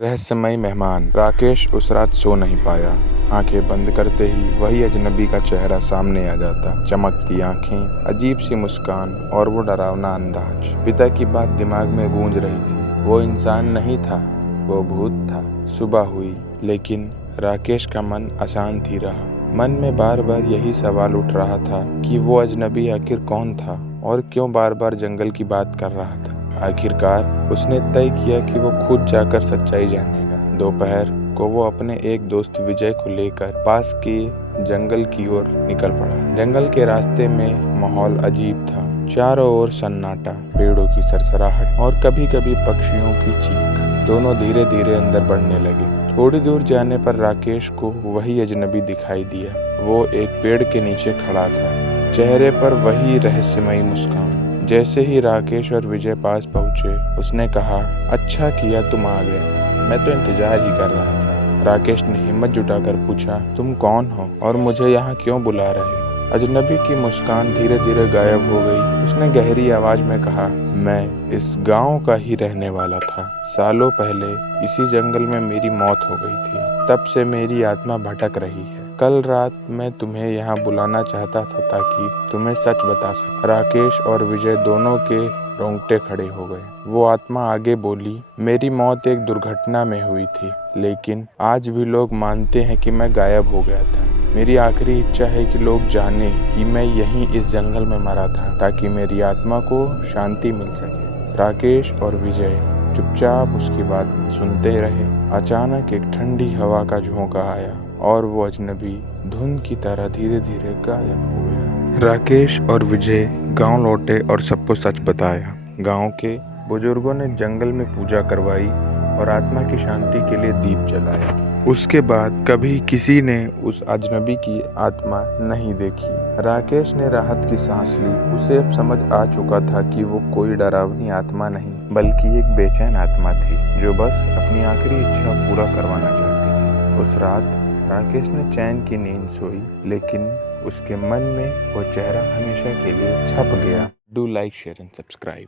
रहस्यमय मेहमान। राकेश उस रात सो नहीं पाया। आंखें बंद करते ही वही अजनबी का चेहरा सामने आ जाता। चमकती आंखें, अजीब सी मुस्कान और वो डरावना अंदाज। पिता की बात दिमाग में गूंज रही थी। वो इंसान नहीं था, वो भूत था। सुबह हुई, लेकिन राकेश का मन अशांत ही रहा। मन में बार बार यही सवाल उठ रहा था कि वो अजनबी आखिर कौन था और क्यों बार बार जंगल की बात कर रहा था। आखिरकार उसने तय किया कि वो खुद जाकर सच्चाई जानेगा। दोपहर को वो अपने एक दोस्त विजय को लेकर पास के जंगल की ओर निकल पड़ा। जंगल के रास्ते में माहौल अजीब था। चारों ओर सन्नाटा, पेड़ों की सरसराहट और कभी कभी पक्षियों की चीख। दोनों धीरे धीरे अंदर बढ़ने लगे। थोड़ी दूर जाने पर राकेश को वही अजनबी दिखाई दिया। वो एक पेड़ के नीचे खड़ा था, चेहरे पर वही रहस्यमयी मुस्कान। जैसे ही राकेश और विजय पास पहुंचे, उसने कहा, अच्छा किया तुम आ गए, मैं तो इंतजार ही कर रहा था। राकेश ने हिम्मत जुटाकर पूछा, तुम कौन हो और मुझे यहाँ क्यों बुला रहे हो? अजनबी की मुस्कान धीरे धीरे गायब हो गई। उसने गहरी आवाज में कहा, मैं इस गांव का ही रहने वाला था। सालों पहले इसी जंगल में मेरी मौत हो गई थी। तब से मेरी आत्मा भटक रही है। कल रात मैं तुम्हें यहाँ बुलाना चाहता था ताकि तुम्हें सच बता सकूं। राकेश और विजय दोनों के रोंगटे खड़े हो गए। वो आत्मा आगे बोली, मेरी मौत एक दुर्घटना में हुई थी, लेकिन आज भी लोग मानते हैं कि मैं गायब हो गया था। मेरी आखिरी इच्छा है कि लोग जाने कि मैं यहीं इस जंगल में मरा था, ताकि मेरी आत्मा को शांति मिल सके। राकेश और विजय चुपचाप उसकी बात सुनते रहे। अचानक एक ठंडी हवा का झोंका आया और वो अजनबी धुंध की तरह धीरे धीरे गायब हो गया। राकेश और विजय गांव लौटे और सबको सच बताया। गांव के बुजुर्गों ने जंगल में पूजा करवाई और आत्मा की शांति के लिए दीप जलाया। उसके बाद कभी किसी ने उस अजनबी की आत्मा नहीं देखी। राकेश ने राहत की सांस ली। उसे अब समझ आ चुका था कि वो कोई डरावनी आत्मा नहीं, बल्कि एक बेचैन आत्मा थी जो बस अपनी आखिरी इच्छा पूरा करवाना चाहती थी। उस रात राकेश ने चैन की नींद सोई, लेकिन उसके मन में वो चेहरा हमेशा के लिए छप गया। Do like, share and subscribe.